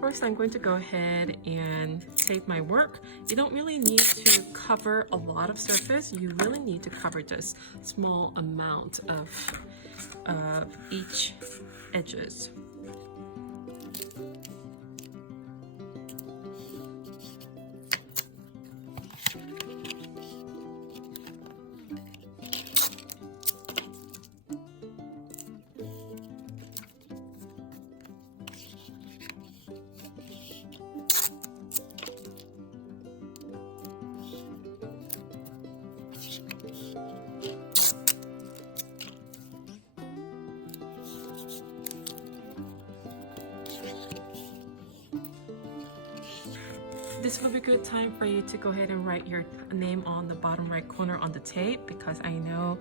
First, I'm going to go ahead and take my work. You don't really need to cover a lot of surface. You really need to cover just small amount of each edges. This will be a good time for you to go ahead and write your name on the bottom right corner on the tape, because I know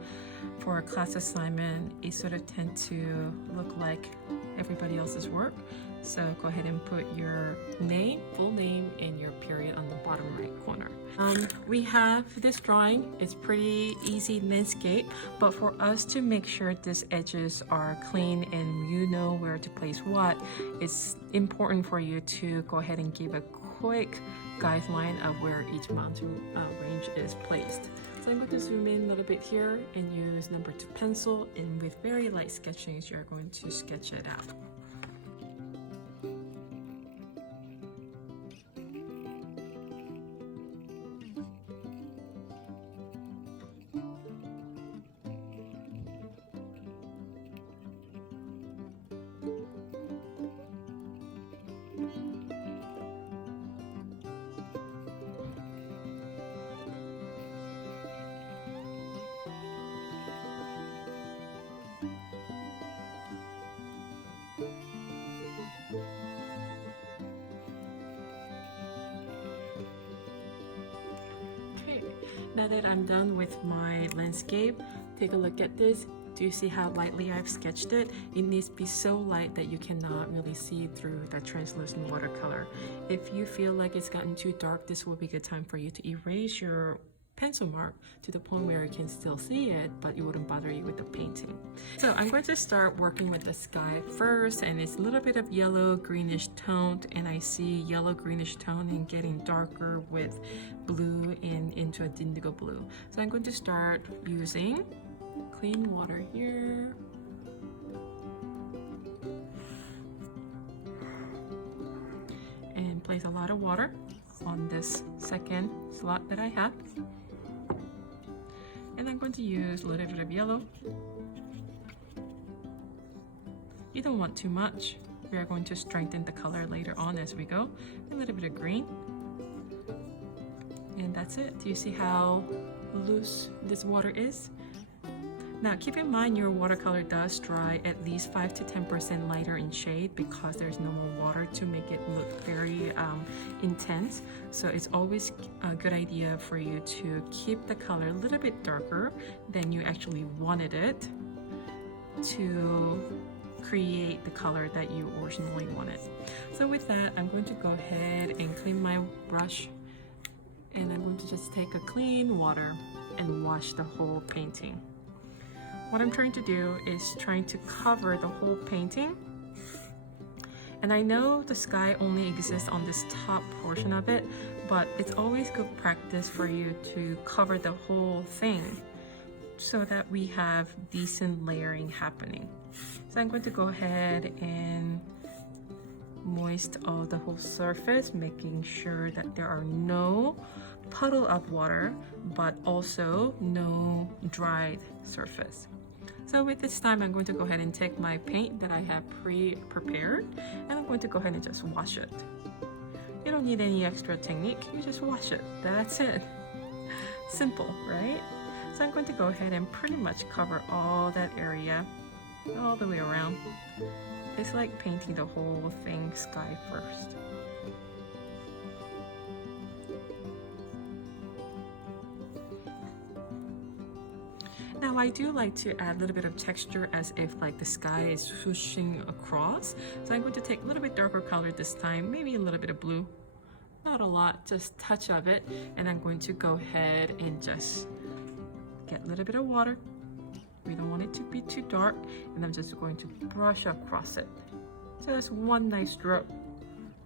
for a class assignment it sort of tends to look like everybody else's work. So go ahead and put your name, full name, and your period on the bottom right corner. We have this drawing. It's pretty easy landscape, but for us to make sure these edges are clean and you know where to place what, it's important for you to go ahead and give a quick guideline of where each mountain range is placed. So I'm going to zoom in a little bit here and use number 2 pencil, and with very light sketchings you're going to sketch it out. Now that I'm done with my landscape, take a look at this. Do you see how lightly I've sketched it? It needs to be so light that you cannot really see through that translucent watercolor. If you feel like it's gotten too dark, this will be a good time for you to erase your pencil mark to the point where you can still see it, but it wouldn't bother you with the painting. So I'm going to start working with the sky first, and it's a little bit of yellow greenish toned, and I see yellow greenish tone and getting darker with blue and into a indigo blue. So I'm going to start using clean water here. And place a lot of water on this second slot that I have. And I'm going to use a little bit of yellow. You don't want too much. We are going to strengthen the color later on as we go. A little bit of green. And that's it. Do you see how loose this water is? Now keep in mind your watercolor does dry at least 5 to 10% lighter in shade, because there's no more water to make it look very intense. So it's always a good idea for you to keep the color a little bit darker than you actually wanted it to create the color that you originally wanted. So with that, I'm going to go ahead and clean my brush, and I'm going to just take a clean water and wash the whole painting. What I'm trying to do is trying to cover the whole painting. And I know the sky only exists on this top portion of it, but it's always good practice for you to cover the whole thing so that we have decent layering happening. So I'm going to go ahead and moist all the whole surface, making sure that there are no puddle of water, but also no dried surface. So with this time, I'm going to go ahead and take my paint that I have pre-prepared, and I'm going to go ahead and just wash it. You don't need any extra technique, you just wash it. That's it. Simple, right? So I'm going to go ahead and pretty much cover all that area all the way around. It's like painting the whole thing sky first. Now I do like to add a little bit of texture as if like the sky is swooshing across. So I'm going to take a little bit darker color this time, maybe a little bit of blue. Not a lot, just a touch of it. And I'm going to go ahead and just get a little bit of water We don't want it to be too dark, and I'm just going to brush across it. Just one nice stroke,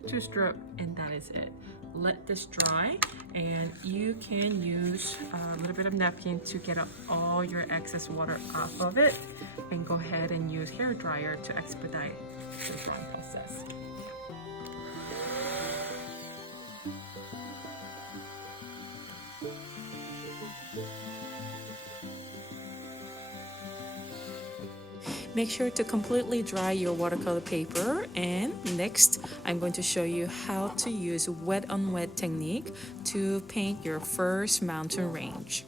two stroke, and that is it. Let this dry, and you can use a little bit of napkin to get up all your excess water off of it, and go ahead and use hair dryer to expedite the drawing process. Make sure to completely dry your watercolor paper, and next I'm going to show you how to use wet on wet technique to paint your first mountain range.